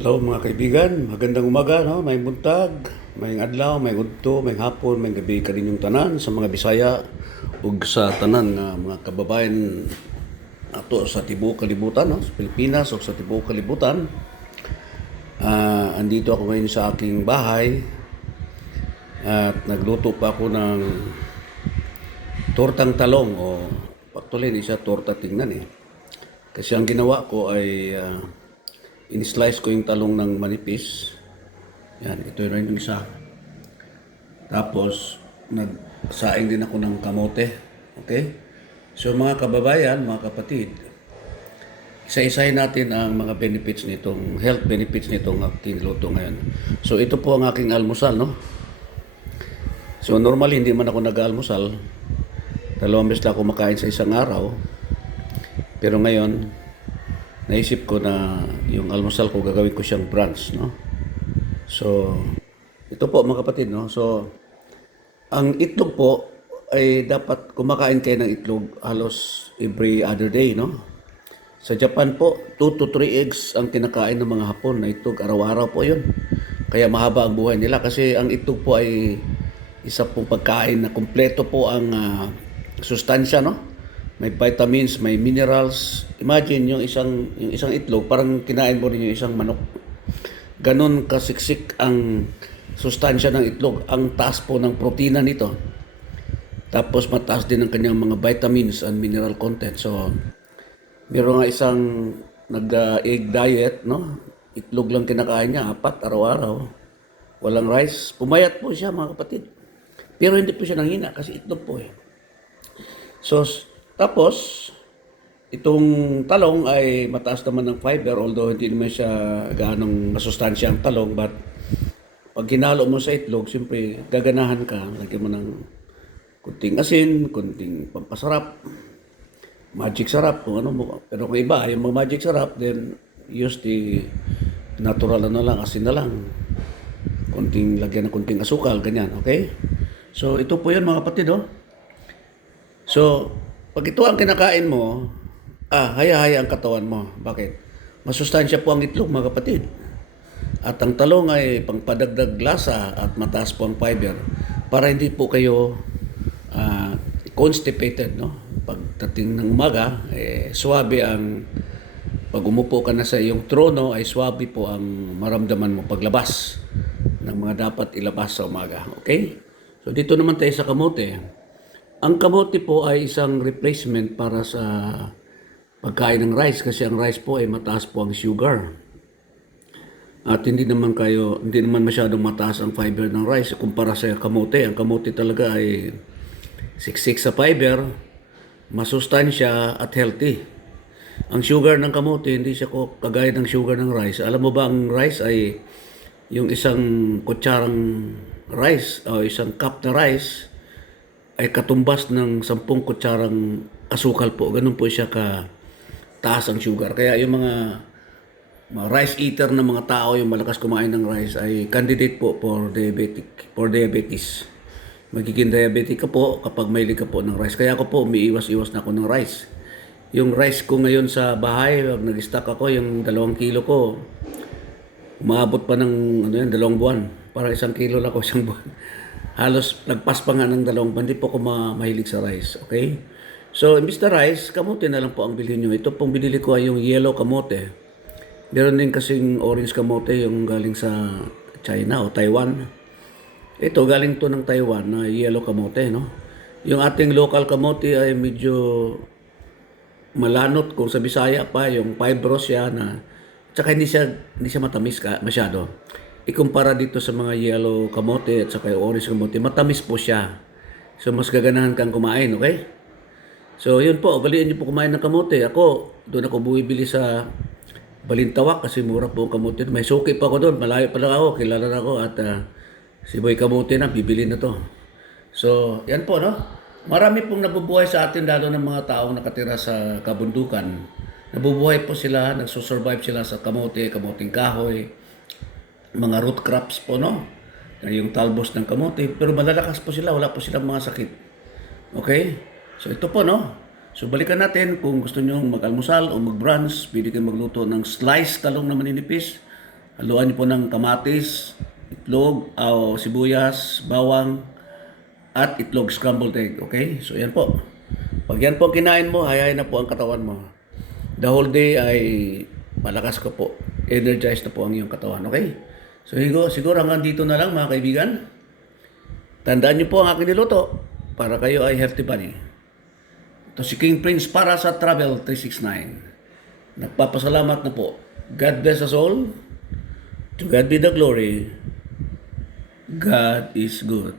Hello mga kaibigan, magandang umaga, no? May buntag, may adlaw, may udto, may hapon, may gabi kaninyong tanan sa mga Bisaya ug sa tanan nga mga kababayan ato sa tibuok kalibutan, no? Sa Pilipinas ug sa tibuok kalibutan. Andito ako ngayon sa aking bahay at nagluto pa ako ng tortang talong o actually hindi siya torta tingnan eh. Kasi ang ginawa ko ay in-slice ko yung talong ng manipis. Yan, ito yung isa. Tapos, nagsaing din ako ng kamote. Okay? So mga kababayan, mga kapatid, isa-isahin natin ang mga benefits nitong, health benefits nitong tinluto ngayon. So ito po ang aking almusal, no? So normally hindi man ako nag-almusal. 2 beses lang ako makain sa isang araw. Pero ngayon, naisip ko na yung almusal ko gagawin ko siyang brunch, no? So, ito po mga kapatid, no? So, ang itlog po ay dapat kumakain kayo ng itlog halos every other day, no? Sa Japan po, 2 to 3 eggs ang kinakain ng mga Hapon na itlog. Araw-araw po yun. Kaya mahaba ang buhay nila kasi ang itlog po ay isa pong pagkain na kumpleto po ang sustansya, no? May vitamins, may minerals. Imagine yung isang itlog, parang kinain mo rin yung isang manok. Ganon kasiksik ang sustansya ng itlog. Ang taas po ng protina nito. Tapos mataas din ang kanyang mga vitamins and mineral content. So, meron nga isang nag-egg diet, no? Itlog lang kinakain niya, 4 araw-araw. Walang rice. Pumayat po siya mga kapatid. Pero hindi po siya nanghina kasi itlog po eh. So, tapos, itong talong ay mataas naman ng fiber, although hindi naman siya gaanong masustansya ang talong, but pag hinalo mo sa itlog, siyempre gaganahan ka, lagyan mo ng kunting asin, kunting pampasarap, magic sarap, kung ano mo. Pero kung iba, yung mga magic sarap, then use the natural na lang, asin na lang. Lagyan ng kunting asukal, ganyan, okay? So, ito po yun mga kapatid, oh. So, pag ito ang kinakain mo, haya-haya ang katawan mo. Bakit? Masustansya po ang itlog, mga kapatid. At ang talong ay pangpadagdag lasa at mataas po ang fiber para hindi po kayo constipated, no? Pagdating ng umaga, swabe ang pag umupo ka na sa iyong trono ay swabe po ang maramdaman mo paglabas ng mga dapat ilabas sa umaga. Okay? So dito naman tayo sa kamote. Ang kamote po ay isang replacement para sa pagkain ng rice kasi ang rice po ay mataas po ang sugar. At hindi naman masyadong mataas ang fiber ng rice kumpara sa kamote. Ang kamote talaga ay siksik sa fiber, masustansya at healthy. Ang sugar ng kamote hindi siya kagaya ng sugar ng rice. Alam mo ba ang rice ay yung isang kutsarang rice o isang cup na rice ay katumbas ng 10 kutsarang asukal po. Ganun po siya ka taas ang sugar. Kaya yung mga rice eater na mga tao, yung malakas kumain ng rice, ay candidate po for diabetes. Magiging diabetic ka po kapag mahilig ka po ng rice. Kaya ako po, umiiwas-iwas na ako ng rice. Yung rice ko ngayon sa bahay, pag nag-stock ako, yung 2 kilo ko, umabot pa ng 2 buwan. Parang 1 kilo lang ako isang buwan. Halos nagpas pa nga ng 2 buwan. Hindi po ako mahilig sa rice. Okay? So, imbis na rice, kamote na lang po ang bilhin nyo. Ito pong binili ko ay yung yellow kamote. Meron din kasing orange kamote yung galing sa China o Taiwan. Ito, galing to ng Taiwan na yellow kamote, no? Yung ating local kamote ay medyo malanot kung sa Bisaya pa, yung fibrous siya na tsaka hindi siya matamis masyado. Ikumpara dito sa mga yellow kamote at saka yung orange kamote, matamis po siya. So, mas gaganahan kang kumain, okay? So, yun po, baliin niyo po kumain ng kamote. Doon ako bumibili sa Balintawak kasi mura po ang kamote. May suki pa ako doon, malayo pa lang ako, kilala na ako at si Boy Kamote na, bibili na to. So, yan po, no? Marami pong nabubuhay sa atin, lalo ng mga taong nakatira sa kabundukan. Nabubuhay po sila, nagsusurvive sila sa kamote, kamoting kahoy, mga root crops po, no? Yung talbos ng kamote. Pero malalakas po sila, wala po silang mga sakit. Okay? So ito po, no? So balikan natin kung gusto nyo mag-almusal o mag-brunch, pwede kayo magluto ng slice talong na maninipis Haluan niyo po ng kamatis, itlog, sibuyas, bawang, at itlog scrambled egg. Okay? So yan po. Pag yan po kinain mo, hayain na po ang katawan mo. The whole day ay malakas ka po. Energized na po ang iyong katawan. Okay? So siguro hanggang dito na lang mga kaibigan. Tandaan niyo po ang aking niluto para kayo ay healthy body. Ito si King Prince para sa Travel 369. Nagpapasalamat na po. God bless us all. To God be the glory. God is good.